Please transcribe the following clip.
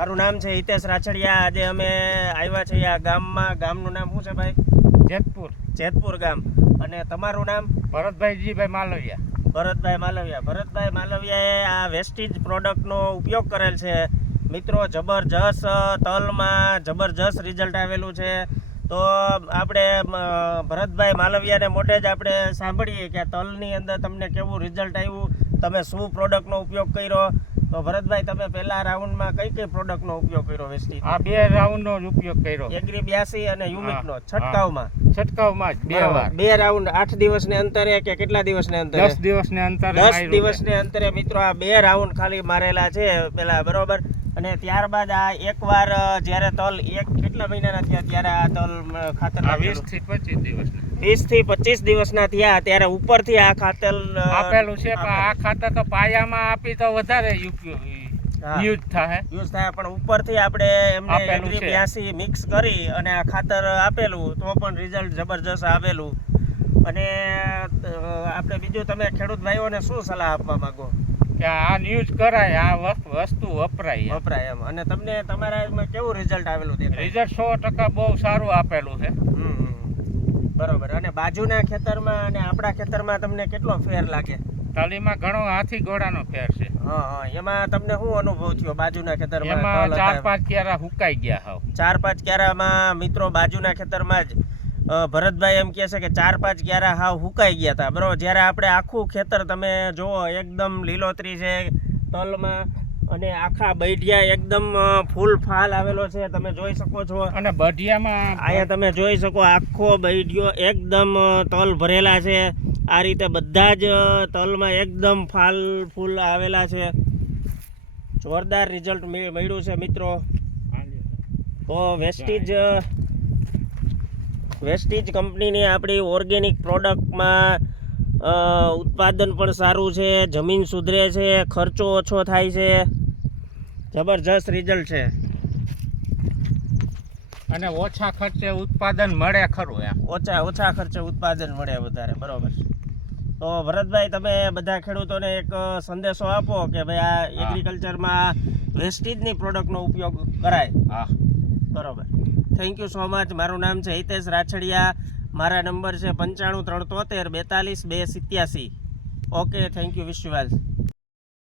મારું નામ છે હિતેશ રાછડિયા. આજે અમે આવ્યા છીએ આ ગામમાં. ગામનું નામ શું છે ભાઈ? જેતપુર. જેતપુર ગામ. અને તમારું નામ? ભરતભાઈ જીભાઈ માલવિયા. ભરતભાઈ માલવિયા. ભરતભાઈ માલવિયાએ આ વેસ્ટીજ પ્રોડક્ટનો ઉપયોગ કરેલ છે. મિત્રો જબરજસ્ત તલમાં જબરજસ્ત રિઝલ્ટ આવેલું છે. તો આપણે ભરતભાઈ માલવિયાને મોટે જ આપણે સાંભળીએ કે તલની અંદર તમને કેવું રિઝલ્ટ આવ્યું તમે શું પ્રોડક્ટનો ઉપયોગ કર્યો તો ભરતભાઈ તમે પહેલા રાઉન્ડમાં કઈ કઈ પ્રોડક્ટનો ઉપયોગ કર્યો વેસ્ટી આ બે રાઉન્ડનો જ ઉપયોગ કર્યો. એગ્રી બ્યાસી અને યુમિકનો છંટકાવમાં? છંટકાવમાં જ બે. વાર. બે રાઉન્ડ આઠ દિવસને અંતરે કે કેટલા દિવસને અંતરે? દસ દિવસને અંતરે દસ. દિવસને અંતરે મિત્રો આ બે રાઉન્ડ ખાલી મારેલા છે પેલા બરોબર. અને ત્યારબાદ આ એકવાર વાર જ્યારે તલ એક કેટલા મહિનાના થયા ત્યારે આ તલ ખાતર વીસથી પચીસ દિવસના. વીસથી પચીસ દિવસના થયા ત્યારે ઉપરથી આ ખાતર આપેલું છે પણ આ ખાતર તો પાયામાં આપી તો વધારે યુઝ થાય. યુઝ થાય પણ ઉપરથી આપણે એમને એગ્રી બ્યાસી મિક્સ કરી અને આ ખાતર આપેલું તો પણ રિઝલ્ટ જબરજસ્ત આવેલું. અને આપણે બીજું તમે ખેડૂત ભાઈઓને શું સલાહ આપવા માંગો? કે આ ન્યૂઝ કરાય આ વસ્તુ- વપરાય. વપરાય એમ. અને તમને તમારા કેવું રિઝલ્ટ આવેલું દેખાય? રિઝલ્ટ સો ટકા બહુ સારું આપેલું છે. બરોબર. અને બાજુના ખેતરમાં અને આપણા ખેતરમાં તમને કેટલો ફેર લાગે? તાલીમાં ઘણો હાથી ઘોડાનો ફેર છે. હા હા. એમાં તમને શું અનુભવ થયો બાજુના ખેતરમાં? એમાં ચાર પાંચ ક્યારા હુકાઈ ગયા હાવ. ચાર પાંચ ક્યારામાં મિત્રો બાજુના ખેતરમાં જ ભરતભાઈ એમ કહે છે કે ચાર પાંચ ક્યારા હાવ હુકાઈ ગયા હતા બરોબર? જ્યારે આપણે આખું ખેતર તમે જુઓ એકદમ લીલોતરી છે તલમાં અને આખા બૈઢિયા એકદમ ફૂલ ફાલ આવેલો છે. તમે જોઈ શકો છો. અને બઢિયામાં અહીંયા તમે જોઈ શકો આખો બૈડિયો એકદમ તલ ભરેલા છે. આ રીતે બધા જ તલમાં એકદમ ફાલ ફૂલ આવેલા છે. જોરદાર રિઝલ્ટ મળ્યું છે મિત્રો. તો વેસ્ટીજ વેસ્ટીજ કંપનીની આપણી ઓર્ગેનિક પ્રોડક્ટમાં ઉત્પાદન પણ સારું છે જમીન સુધરે છે ખર્ચો ઓછો થાય છે. જબરજસ્ત રિઝલ્ટ છે. અને ઓછા ખર્ચે ઉત્પાદન મળે ખરું એમ. ઓછા ઓછા ખર્ચે ઉત્પાદન મળે વધારે બરોબર. તો ભરતભાઈ તમે બધા ખેડૂતોને એક સંદેશો આપો કે ભાઈ આ. એગ્રીકલ્ચરમાં વેસ્ટીજની પ્રોડક્ટનો ઉપયોગ કરાય. હા. બરોબર. થેન્ક યુ સો મચ મારું નામ છે હિતેશ રાછડિયા. મારા નંબર છે પંચાણું ત્રણ તોતેર બેતાલીસ, બે સિત્યાસી. Okay thank you wish you well